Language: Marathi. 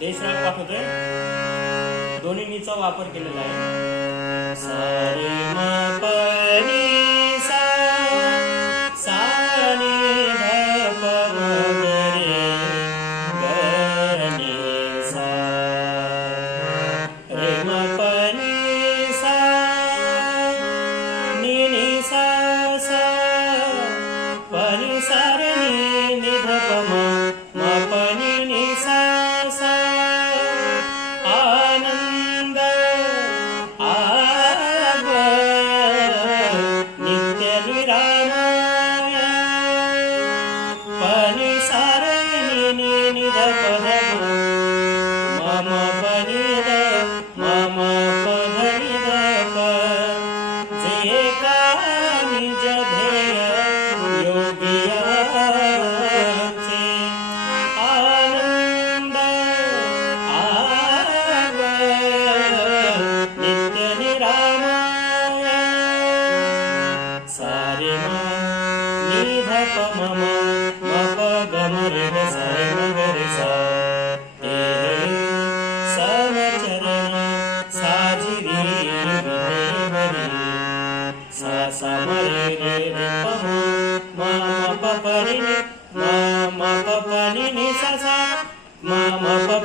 देशराग पाठवतोय, दोन्ही नीचा वापर केलेला आहे. सा रे म प नी सा, सा नी ध प म ग रे, ग नी सा. रे म प नी सा, नी नी सा सा, प नी सा रे नी, नी ध प म, म प नी नी सा सा. आनंद आग नित्य निरामय, प नी सा रे नी, नी नी ध प ध म, म प नी ध, म म प ध नी ध प. जे एका निज ध्येय योगियाचे, आनंद आग नित्य निरामय. सा रे म नी ध प म म, म प ग म रे ग सा रे म ग रे सा. हे समचरण साजिरी विधेवरी, सा सा म रे रे रे प म, म म प प नी नी, म म प प नी नी सा सा, म म प